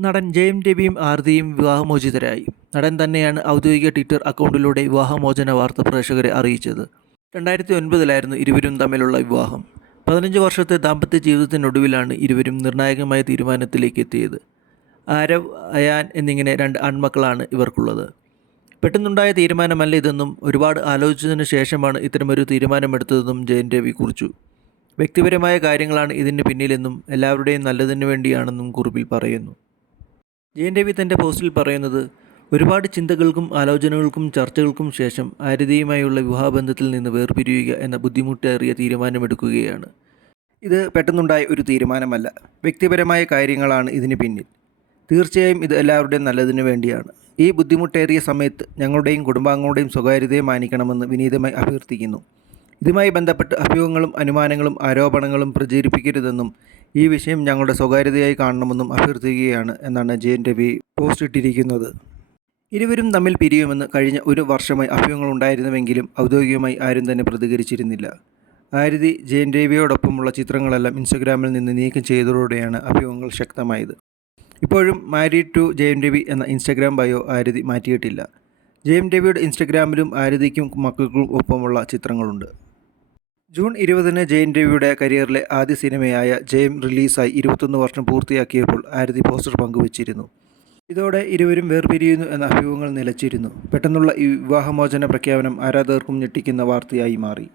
നടൻ ജയം രവിയും ആർതിയും വിവാഹമോചിതരായി. നടൻ തന്നെയാണ് ഔദ്യോഗിക ട്വിറ്റർ അക്കൗണ്ടിലൂടെ വിവാഹമോചന വാർത്ത പ്രേക്ഷകരെ അറിയിച്ചത്. രണ്ടായിരത്തി ഒൻപതിലായിരുന്നു ഇരുവരും തമ്മിലുള്ള വിവാഹം. പതിനഞ്ച് വർഷത്തെ ദാമ്പത്യ ജീവിതത്തിനൊടുവിലാണ് ഇരുവരും നിർണായകമായ തീരുമാനത്തിലേക്ക് എത്തിയത്. ആരവ് അയാൻ എന്നിങ്ങനെ രണ്ട് ആൺമക്കളാണ് ഇവർക്കുള്ളത്. പെട്ടെന്നുണ്ടായ തീരുമാനമല്ല ഇതെന്നും ഒരുപാട് ആലോചിച്ചതിന് ശേഷമാണ് ഇത്തരമൊരു തീരുമാനമെടുത്തതെന്നും ജയൻ രവി കുറിച്ചു. വ്യക്തിപരമായ കാര്യങ്ങളാണ് ഇതിന് പിന്നിലെന്നും എല്ലാവരുടെയും നല്ലതിനു വേണ്ടിയാണെന്നും കുറിപ്പിൽ പറയുന്നു. ജയൻ രവി തന്റെ പോസ്റ്റിൽ പറയുന്നത് ഒരുപാട് ചിന്തകൾക്കും ആലോചനകൾക്കും ചർച്ചകൾക്കും ശേഷം ആരതിയുമായുള്ള വിവാഹബന്ധത്തിൽ നിന്ന് വേർപിരിയുക എന്ന ബുദ്ധിമുട്ടേറിയ തീരുമാനമെടുക്കുകയാണ്. ഇത് പെട്ടെന്നുണ്ടായ ഒരു തീരുമാനമല്ല. വ്യക്തിപരമായ കാര്യങ്ങളാണ് ഇതിന് പിന്നിൽ. തീർച്ചയായും ഇത് എല്ലാവരുടെയും നല്ലതിനു വേണ്ടിയാണ്. ഈ ബുദ്ധിമുട്ടേറിയ സമയത്ത് ഞങ്ങളുടെയും കുടുംബാംഗങ്ങളുടെയും സ്വകാര്യതയെ മാനിക്കണമെന്ന് വിനീതമായി അഭ്യർത്ഥിക്കുന്നു. ഇതുമായി ബന്ധപ്പെട്ട് അഭ്യൂഹങ്ങളും അനുമാനങ്ങളും ആരോപണങ്ങളും പ്രചരിപ്പിക്കരുതെന്നും ഈ വിഷയം ഞങ്ങളുടെ സ്വകാര്യതയായി കാണണമെന്നും അഭ്യർത്ഥിക്കുകയാണ് എന്നാണ് ജയൻ രവി പോസ്റ്റ് ഇട്ടിരിക്കുന്നത്. ഇരുവരും തമ്മിൽ പിരിയുമെന്ന് കഴിഞ്ഞ ഒരു വർഷമായി അഭ്യൂഹങ്ങളുണ്ടായിരുന്നുവെങ്കിലും ഔദ്യോഗികമായി ആരും തന്നെ പ്രതികരിച്ചിരുന്നില്ല. ആരതി ജയൻ രവിയോടൊപ്പമുള്ള ചിത്രങ്ങളെല്ലാം ഇൻസ്റ്റഗ്രാമിൽ നിന്ന് നീക്കം ചെയ്തതോടെയാണ് അഭ്യൂഹങ്ങൾ ശക്തമായത്. ഇപ്പോഴും മാരീഡ് ടു ജയം രവി എന്ന ഇൻസ്റ്റഗ്രാം ബയോ ആരതി മാറ്റിയിട്ടില്ല. ജയം രവിയുടെ ഇൻസ്റ്റഗ്രാമിലും ആരതിക്കും മക്കൾക്കും ഒപ്പമുള്ള ചിത്രങ്ങളുണ്ട്. ജൂൺ ഇരുപതിന് ജയൻ രവിയുടെ കരിയറിലെ ആദ്യ സിനിമയായ ജയം റിലീസായി ഇരുപത്തൊന്ന് വർഷം പൂർത്തിയാക്കിയപ്പോൾ ആരതി പോസ്റ്റർ പങ്കുവച്ചിരുന്നു. ഇതോടെ ഇരുവരും വേർപിരിയുന്നു എന്ന അഭ്യൂഹങ്ങൾ നിലച്ചിരുന്നു. പെട്ടെന്നുള്ള ഈ വിവാഹമോചന പ്രഖ്യാപനം ആരാധകർക്കും ഞെട്ടിക്കുന്ന വാർത്തയായി മാറി.